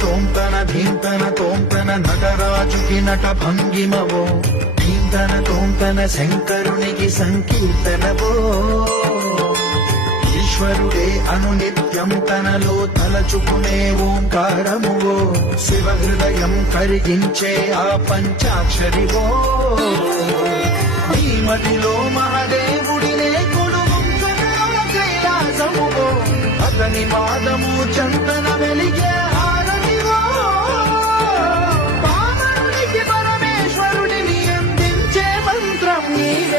తోంతన ధీంతన తోంతన నటరాజుకి నట భంగిమవో ధీంతన తోంతన శంకరునికి సంకీర్తనవో ఈశ్వరుడే అనునిత్యం తనలో తలచుకునే ఓంకారమువో శివ హృదయం కరిగించే ఆ పంచాక్షరివో ఈ మదిలో మహాదేవుడినే కొలువుంచున కైలాసమువో అతని పాదము చందన వెలిగే హారతివో పావనునికి పరమేశ్వరుడిని అందించే మంత్రం నీవే